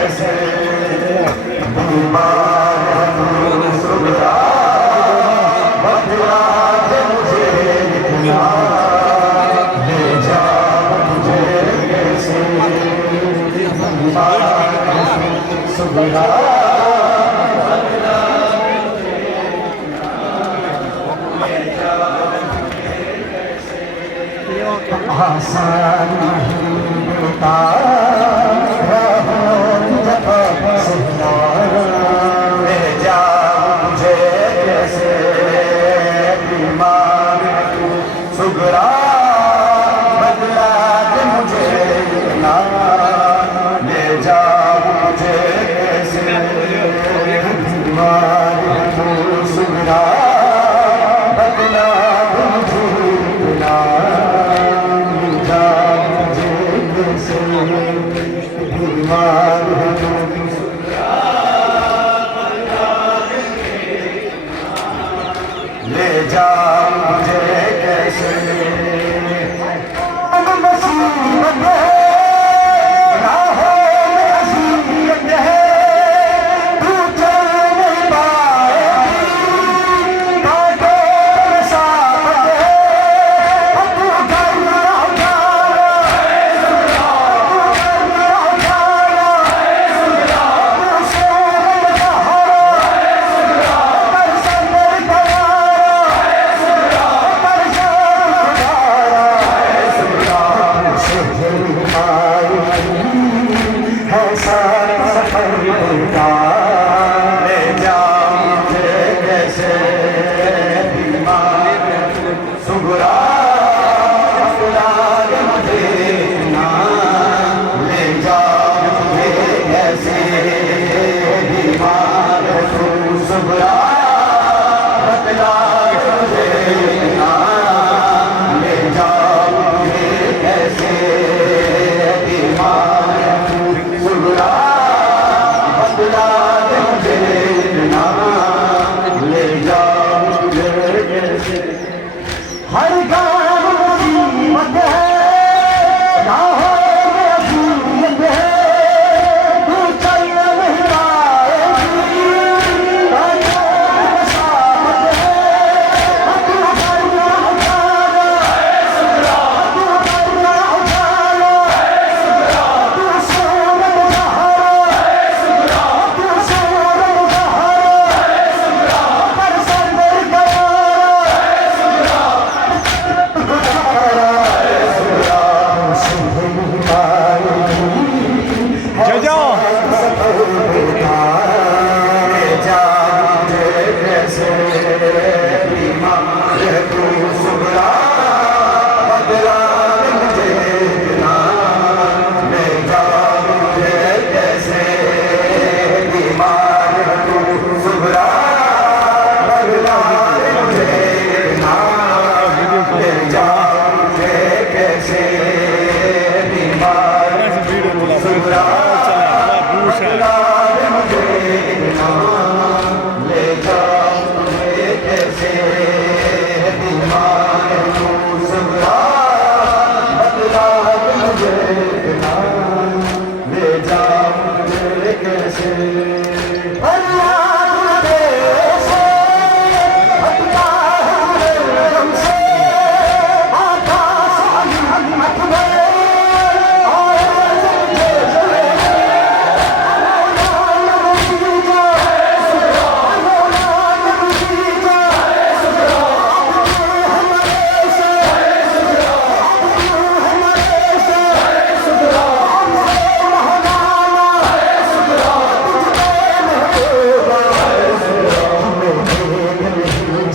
कैसे बीमार हूँ सुबह बतला दे मुझे इतना ले जा मुझे कैसे बीमार हूँ सुबह आसान नहीं बेटा ले जा मुझे कैसे बीमार सुगरा बदला दे मुझे ना ले जा मुझे कैसे बीमार सुगरा बदला दे मुझे ना बीमार ले जा मुझे कैसे मुसीबत है राहों में असीयत है तू चल नहीं पाएगी कांटों में साबत है तू घर ना हर गाँव मुसीबत है राहों में असीयत है तू चल नहीं पाएगी कांटों में साबत है तू घर ना उठाना तू घर ना उठाना तू सोना सहारा तू सोना सहारा पर सर गया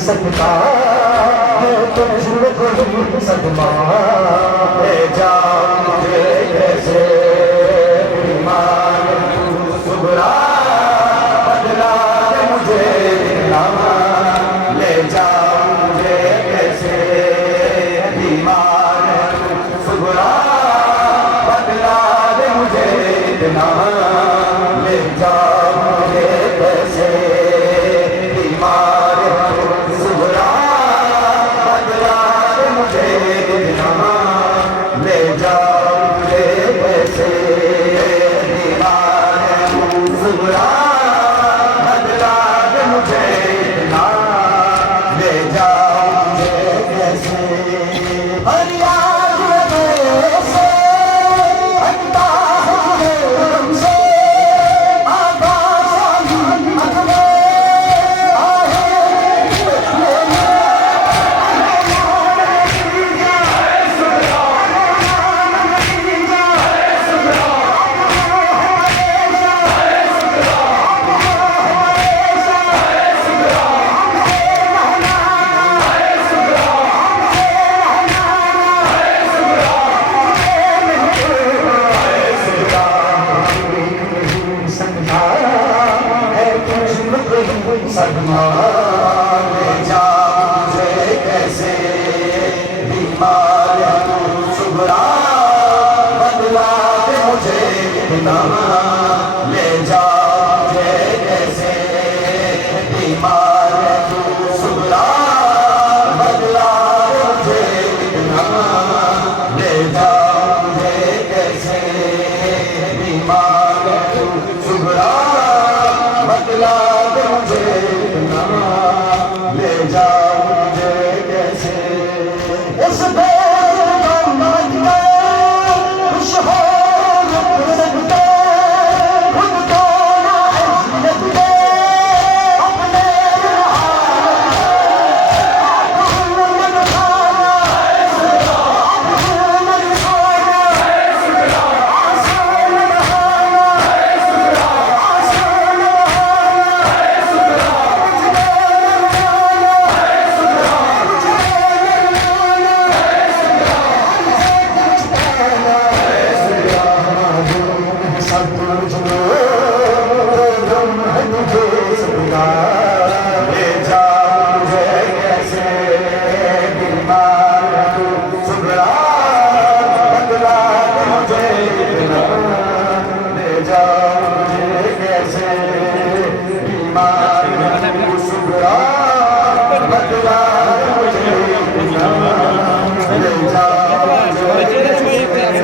सकता है तुझे कोई सदमा ले जा मुझे कैसे बीमार सुगरा बदला दे मुझे नामा ले जा मुझे कैसे बीमार सुगरा बदला दे मुझे नामा ले जा मुझे कैसे बीमार सुगरा बदला दे मुझे नामा ले जा मुझे कैसे बीमार ले जा मुझे कैसे बीमार है तू सुगरा बदला दे मुझे कितना ले जा मुझे कैसे बीमार है तू सुगरा बदला दे मुझे